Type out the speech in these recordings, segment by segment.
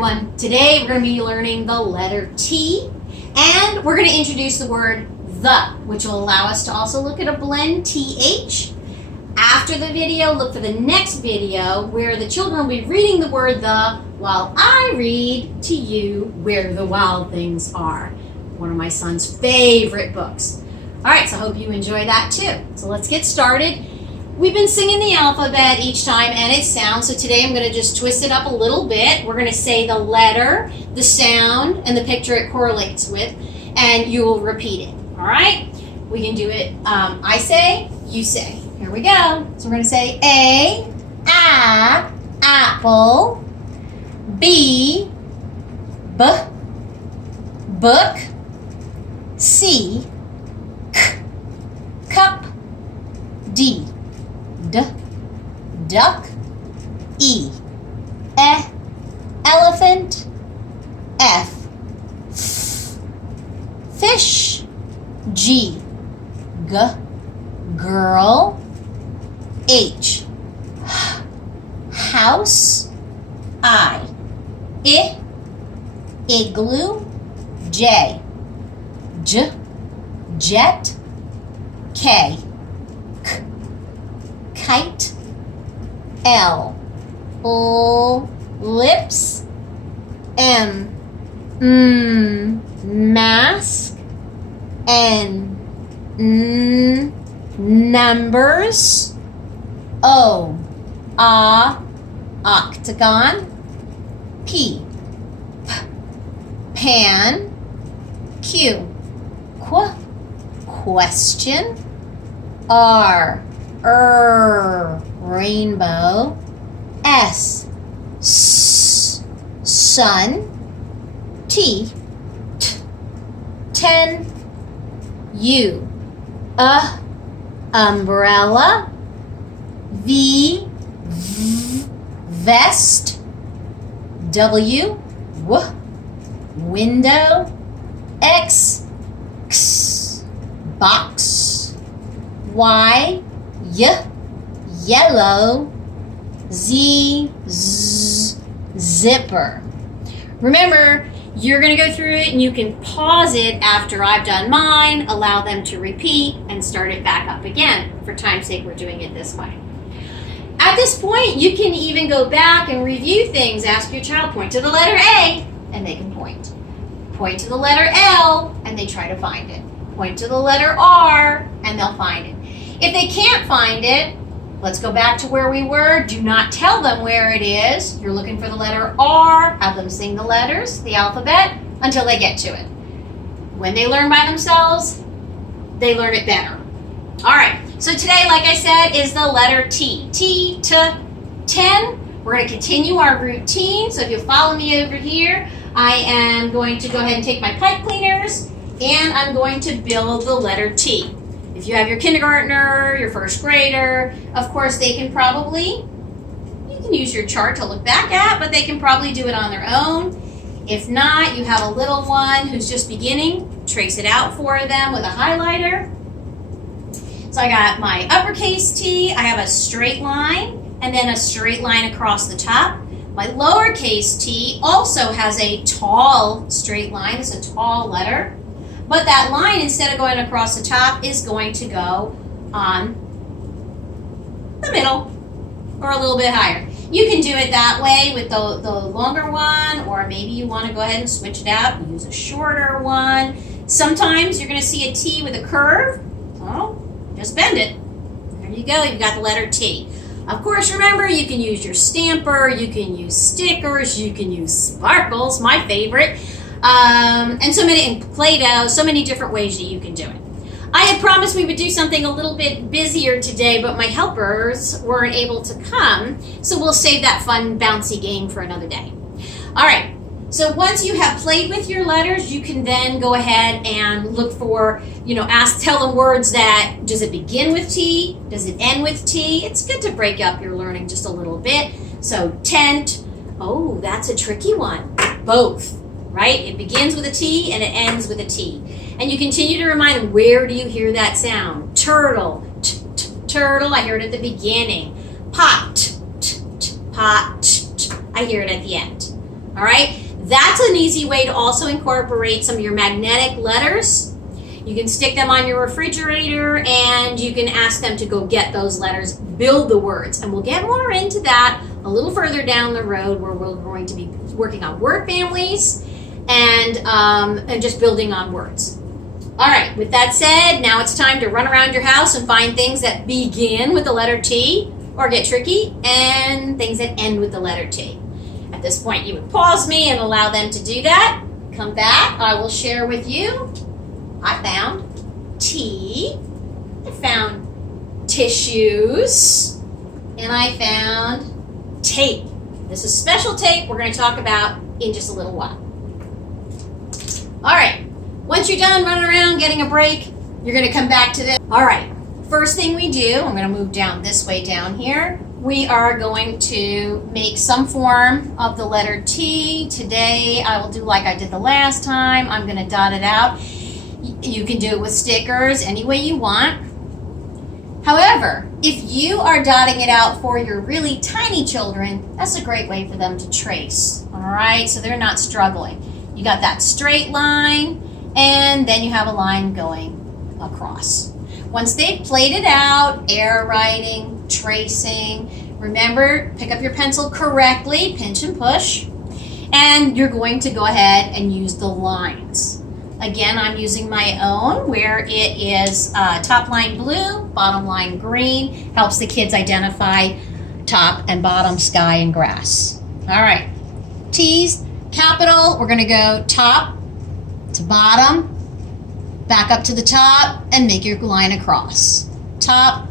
everyone. Today we're going to be learning the letter T, and we're going to introduce the word the, which will allow us to also look at a blend TH. After the video, look for the next video where the children will be reading the word the while I read to you Where the Wild Things Are. One of my son's favorite books. All right, so I hope you enjoy that too. So let's get started. We've been singing the alphabet each time and its sound, so today I'm going to just twist it up a little bit. We're going to say the letter, the sound, and the picture it correlates with, and you will repeat it. All right? We can do it. I say, you say. Here we go. So we're going to say A, apple, B, book, C, cup, D, duck, E, elephant, F, fish, G, girl, H, house, I, igloo, J, jet, K, kite, L, lips, M, mask, N, numbers, O, octagon, P, pan, Q, question, R, rainbow, S, sun, T, 10, U, umbrella, V, vest, W, window, X, box, Y, yellow, Z, zipper. Remember, you're going to go through it and you can pause it after I've done mine, allow them to repeat, and start it back up again. For time's sake, we're doing it this way. At this point, you can even go back and review things. Ask your child, point to the letter A, and they can point. Point to the letter L, and they try to find it. Point to the letter R, and they'll find it. If they can't find it, let's go back to where we were. Do not tell them where it is. You're looking for the letter R. Have them sing the letters, the alphabet, until they get to it. When they learn by themselves, they learn it better. All right, so today, like I said, is the letter T. T to 10. We're going to continue our routine. So if you'll follow me over here, I am going to go ahead and take my pipe cleaners, and I'm going to build the letter T. If you have your kindergartner, your first grader, of course they can probably, you can use your chart to look back at, but they can probably do it on their own. If not, you have a little one who's just beginning, trace it out for them with a highlighter. So I got my uppercase T, I have a straight line, and then a straight line across the top. My lowercase t also has a tall straight line, it's a tall letter. But that line, instead of going across the top, is going to go on the middle or a little bit higher. You can do it that way with the longer one, or maybe you want to go ahead and switch it out and use a shorter one. Sometimes you're going to see a T with a curve, so just bend it. There you go, you've got the letter T. Of course, remember, you can use your stamper, you can use stickers, you can use sparkles, my favorite. And Play-Doh, so many different ways that you can do it. I had promised we would do something a little bit busier today, but my helpers weren't able to come, so we'll save that fun, bouncy game for another day. All right, so once you have played with your letters, you can then go ahead and look for, tell them words that, does it begin with T? Does it end with T? It's good to break up your learning just a little bit. So tent, oh, that's a tricky one. Both. Right? It begins with a T and it ends with a T. And you continue to remind them, where do you hear that sound? Turtle, turtle, I hear it at the beginning. Pot, pot, I hear it at the end. All right, that's an easy way to also incorporate some of your magnetic letters. You can stick them on your refrigerator and you can ask them to go get those letters, build the words. And we'll get more into that a little further down the road where we're going to be working on word families and just building on words. All right, with that said, now it's time to run around your house and find things that begin with the letter T or get tricky and things that end with the letter T. At this point, you would pause me and allow them to do that. Come back, I will share with you. I found T, I found tissues, and I found tape. This is special tape we're going to talk about in just a little while. All right, once you're done running around getting a break, you're going to come back to this. All right, first thing we do, I'm going to move down this way down here. We are going to make some form of the letter T. Today, I will do like I did the last time. I'm going to dot it out. You can do it with stickers any way you want. However, if you are dotting it out for your really tiny children, that's a great way for them to trace. All right, so they're not struggling. You got that straight line, and then you have a line going across. Once they've played it out, air writing, tracing, remember, pick up your pencil correctly, pinch and push, and you're going to go ahead and use the lines. Again, I'm using my own where it is top line blue, bottom line green. Helps the kids identify top and bottom, sky and grass. All right, T's, capital, we're going to go top to bottom, back up to the top, and make your line across. Top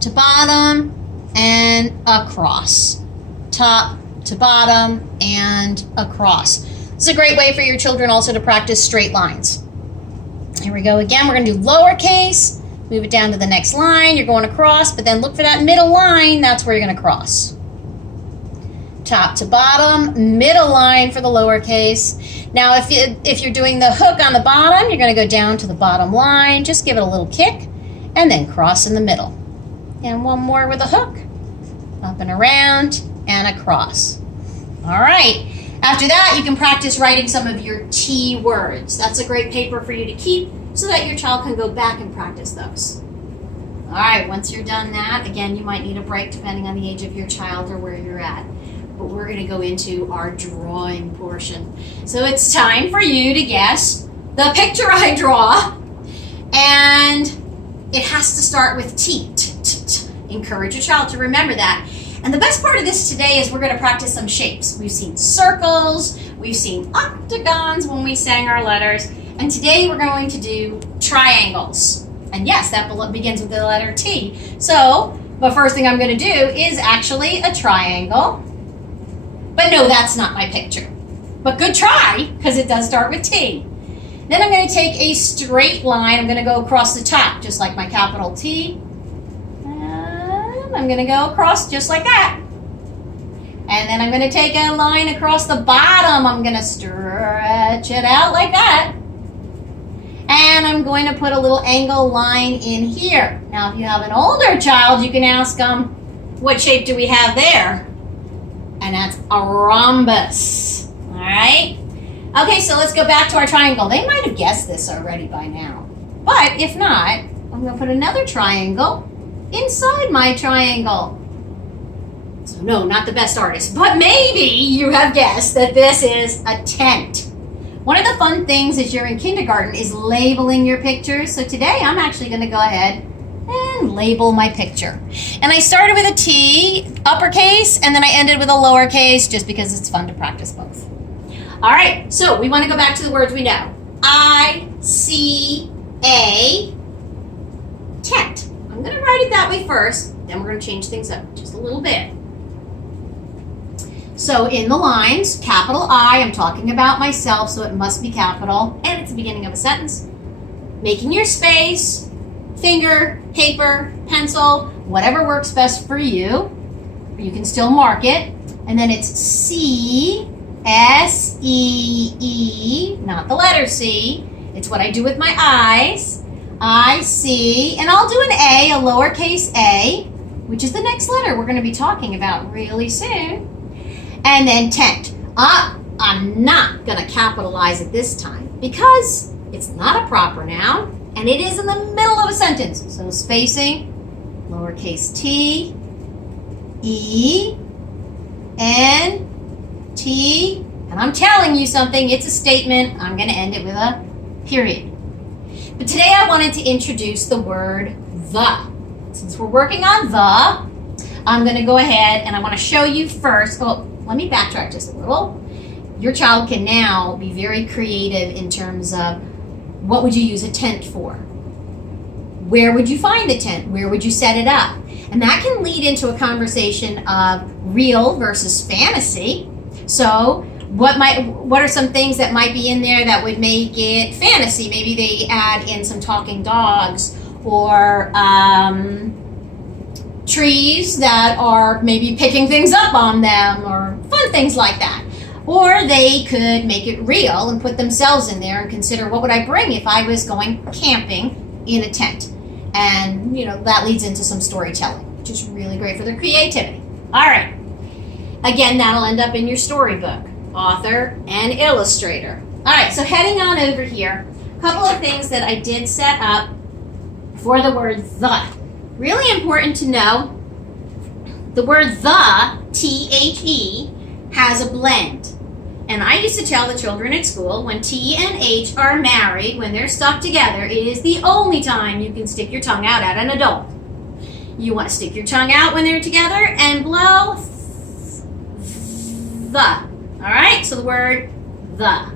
to bottom and across. Top to bottom and across. It's a great way for your children also to practice straight lines. Here we go again. We're going to do lowercase. Move it down to the next line. You're going across, but then look for that middle line. That's where you're going to cross. Top to bottom, middle line for the lowercase. Now, if you're doing the hook on the bottom, you're going to go down to the bottom line. Just give it a little kick, and then cross in the middle. And one more with a hook. Up and around, and across. All right. After that, you can practice writing some of your T words. That's a great paper for you to keep so that your child can go back and practice those. All right, once you're done that, again, you might need a break depending on the age of your child or where you're at. But we're going to go into our drawing portion. So it's time for you to guess the picture I draw. And it has to start with T. Encourage your child to remember that. And the best part of this today is we're going to practice some shapes. We've seen circles, we've seen octagons when we sang our letters, and today we're going to do triangles. And yes, that begins with the letter T. So the first thing I'm going to do is actually a triangle. But no, that's not my picture. But good try, because it does start with T. Then I'm going to take a straight line. I'm going to go across the top, just like my capital T. I'm going to go across just like that. And then I'm going to take a line across the bottom. I'm going to stretch it out like that. And I'm going to put a little angle line in here. Now, if you have an older child, you can ask them, what shape do we have there? And that's a rhombus. All right? Okay, so let's go back to our triangle. They might have guessed this already by now. But if not, I'm going to put another triangle inside my triangle. So no, not the best artist, but maybe you have guessed that this is a tent. One of the fun things as you're in kindergarten is labeling your pictures. So today I'm actually going to go ahead and label my picture. And I started with a T, uppercase, and then I ended with a lowercase just because it's fun to practice both. All right, so we want to go back to the words we know. I see a tent. I'm going to write it that way first, then we're going to change things up just a little bit. So in the lines, capital I, I'm talking about myself, so it must be capital, and it's the beginning of a sentence. Making your space, finger, paper, pencil, whatever works best for you. You can still mark it. And then it's C, S-E-E, not the letter C. It's what I do with my eyes. I see, and I'll do an A, a lowercase a, which is the next letter we're going to be talking about really soon. And then tent. I'm not going to capitalize it this time because it's not a proper noun and it is in the middle of a sentence. So spacing, lowercase t, e, n, t, and I'm telling you something, it's a statement. I'm going to end it with a period. But today I wanted to introduce the word the. Since we're working on the, I'm going to go ahead and I want to show you first. Oh, let me backtrack just a little. Your child can now be very creative in terms of what would you use a tent for? Where would you find the tent? Where would you set it up? And that can lead into a conversation of real versus fantasy. So what are some things that might be in there that would make it fantasy? Maybe they add in some talking dogs or trees that are maybe picking things up on them or fun things like that. Or they could make it real and put themselves in there and consider what would I bring if I was going camping in a tent. And, that leads into some storytelling, which is really great for their creativity. All right. Again, that'll end up in your storybook, author and illustrator. All right, so heading on over here, a couple of things that I did set up for the word the. Really important to know, the word the, T-H-E, has a blend. And I used to tell the children at school, when T and H are married, when they're stuck together, it is the only time you can stick your tongue out at an adult. You want to stick your tongue out when they're together and blow the. All right, so the word the.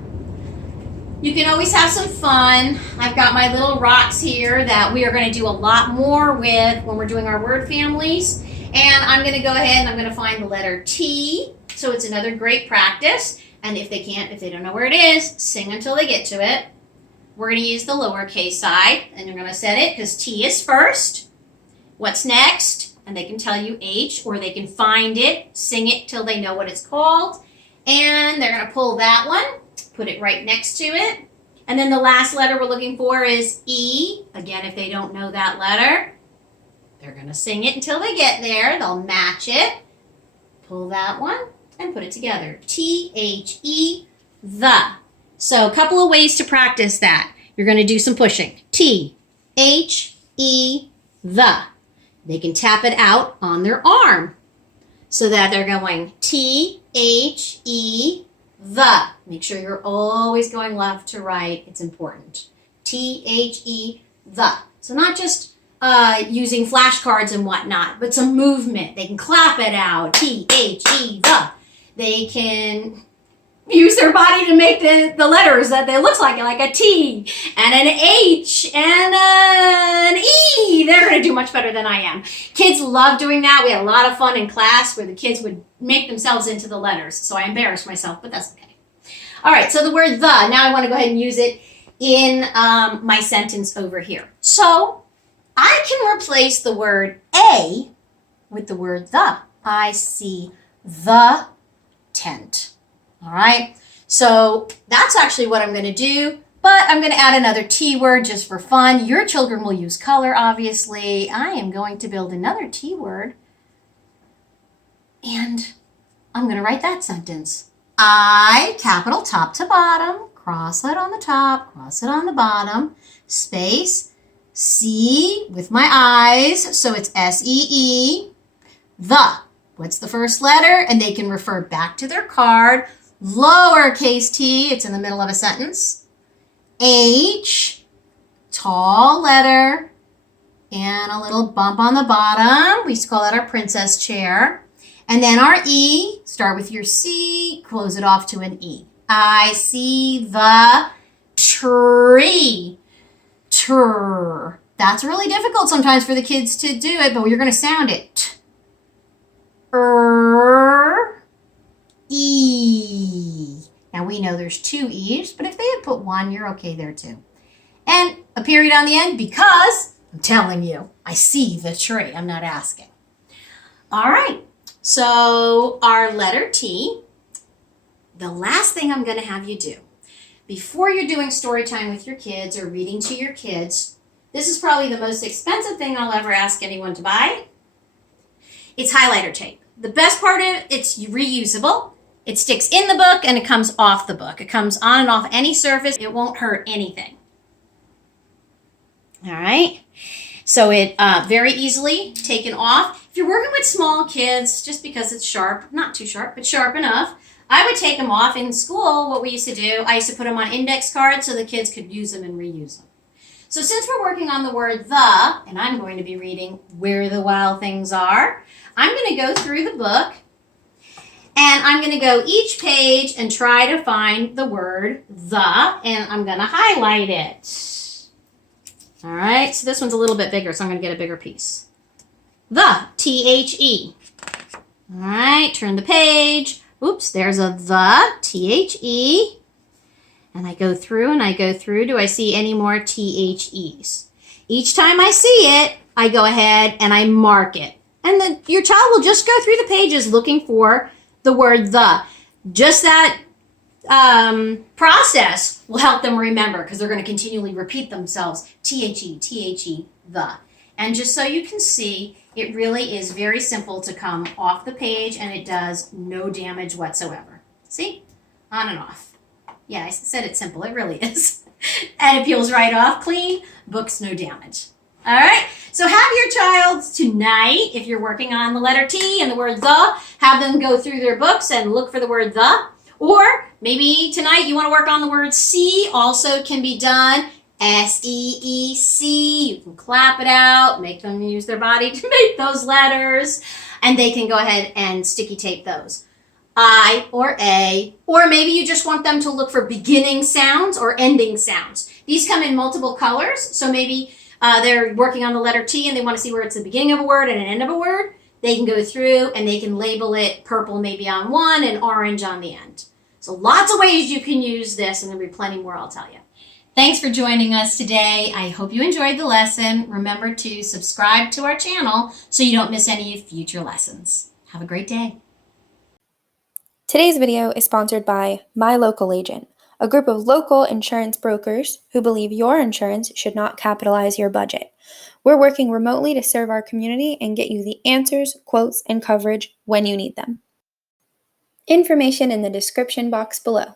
You can always have some fun. I've got my little rocks here that we are going to do a lot more with when we're doing our word families. And I'm going to go ahead and I'm going to find the letter T. So it's another great practice. And if they don't know where it is, sing until they get to it. We're going to use the lowercase side, and you're going to set it because T is first. What's next? And they can tell you H, or they can find it, sing it till they know what it's called. And they're going to pull that one, put it right next to it. And then the last letter we're looking for is E. Again, if they don't know that letter, they're going to sing it until they get there. They'll match it. Pull that one and put it together. T-H-E, the. So a couple of ways to practice that. You're going to do some pushing. T-H-E, the. They can tap it out on their arm so that they're going T-H-E, the. Make sure you're always going left to right. It's important. T-H-E, the. So not just using flashcards and whatnot, but some movement. They can clap it out. T-H-E, the. They can use their body to make the letters that they looks like a T and an H and an E. They're going to do much better than I am. Kids love doing that. We had a lot of fun in class where the kids would make themselves into the letters. So I embarrassed myself, but that's okay. All right, so the word the. Now I want to go ahead and use it in my sentence over here. So I can replace the word a with the word the. I see the tent. All right, so that's actually what I'm going to do, but I'm going to add another T word just for fun. Your children will use color, obviously. I am going to build another T word, and I'm going to write that sentence. I, capital top to bottom, cross it on the top, cross it on the bottom, space, C with my eyes, so it's S-E-E, the. What's the first letter? And they can refer back to their card. Lowercase t, it's in the middle of a sentence. H, tall letter, and a little bump on the bottom. We used to call that our princess chair. And then our E, start with your C, close it off to an E. I see the tree. Tur. That's really difficult sometimes for the kids to do it, but you're going to sound it. E. Now we know there's two E's, but if they had put one, you're okay there too. And a period on the end because I'm telling you, I see the tree. I'm not asking. All right. So our letter T, the last thing I'm going to have you do before you're doing story time with your kids or reading to your kids, this is probably the most expensive thing I'll ever ask anyone to buy. It's highlighter tape. The best part of it, it's reusable. It sticks in the book and it comes off the book. It comes on and off any surface. It won't hurt anything. All right. So it very easily taken off. If you're working with small kids, just because it's sharp, not too sharp, but sharp enough, I would take them off. In school, what we used to do, I used to put them on index cards so the kids could use them and reuse them. So since we're working on the word the, and I'm going to be reading Where the Wild Things Are, I'm going to go through the book, and I'm going to go each page and try to find the word the, and I'm going to highlight it. All right, so this one's a little bit bigger, so I'm going to get a bigger piece. The, T-H-E. All right, turn the page. Oops, there's a the, T-H-E. And I go through and I go through. Do I see any more T-H-Es? Each time I see it, I go ahead and I mark it. And your child will just go through the pages looking for the word the. Just that process will help them remember because they're going to continually repeat themselves. T-H-E, T-H-E, the. And just so you can see, it really is very simple to come off the page and it does no damage whatsoever. See? On and off. Yeah, I said it's simple. It really is. And it peels right off clean. Books, no damage. All right? So have your child tonight, if you're working on the letter T and the word the, have them go through their books and look for the word the. Or maybe tonight you want to work on the word see. Also can be done. S-E-E-C. You can clap it out. Make them use their body to make those letters. And they can go ahead and sticky tape those. I or A, or maybe you just want them to look for beginning sounds or ending sounds. These come in multiple colors, so maybe they're working on the letter T and they want to see where it's the beginning of a word and an end of a word. They can go through and they can label it purple maybe on one and orange on the end. So lots of ways you can use this, and there'll be plenty more I'll tell you. Thanks for joining us today. I hope you enjoyed the lesson. Remember to subscribe to our channel so you don't miss any future lessons. Have a great day. Today's video is sponsored by My Local Agent, a group of local insurance brokers who believe your insurance should not capitalize your budget. We're working remotely to serve our community and get you the answers, quotes, and coverage when you need them. Information in the description box below.